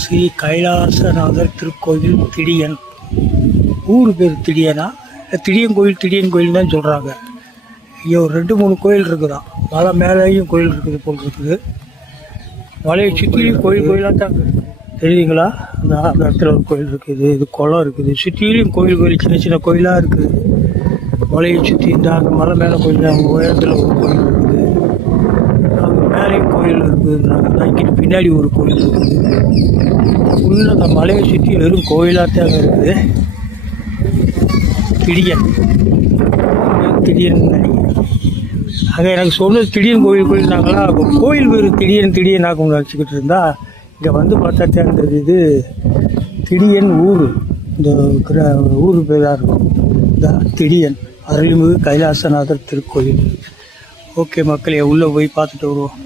ஸ்ரீ கைலாசநாதர் திருக்கோயில் திடியன். ஊர் பேர் திடியனா, திடியன் கோயில் தான் சொல்கிறாங்க. இங்கே ஒரு 2-3 கோயில் இருக்குதான். மலை மேலேயும் கோயில் இருக்குது போல் இருக்குது. மலையை சுற்றிலையும் கோயிலாக தான் தெரியுதுங்களா? அந்த இடத்துல ஒரு கோயில் இருக்குது, இது குளம் இருக்குது, சுற்றிலையும் கோயில் சின்ன சின்ன கோயிலாக இருக்குது. மலையை சுற்றி இந்த அந்த மலை மேலே கோயில், அவங்க உயரத்தில் ஒரு கோயில் இருக்குது, அங்கே மேலேயும் கோயில் இருக்குதுன்றாங்க. இங்கிட்டு பின்னாடி ஒரு கோயில் இருக்குது. ஃபுல்லாக அந்த மலையை சுற்றி வெறும் கோயிலாக தான் இருக்குது. திடியன் நினைக்கிறேன். அங்கே எனக்கு சொன்னது திடீர்னு கோயில்னாங்களா, கோயில் பேர் திடீர்னு நாங்கள் நினச்சிக்கிட்டு இருந்தா, இங்கே வந்து பார்த்தா தேர்ந்தது இது திடியன் ஊர். இந்த ஊர் பேராக இருக்கும் இந்த திடியன் அருள்மிகு கைலாசநாதர் திருக்கோயில். ஓகே மக்களே, உள்ளே போய் பார்த்துட்டு வருவோம்.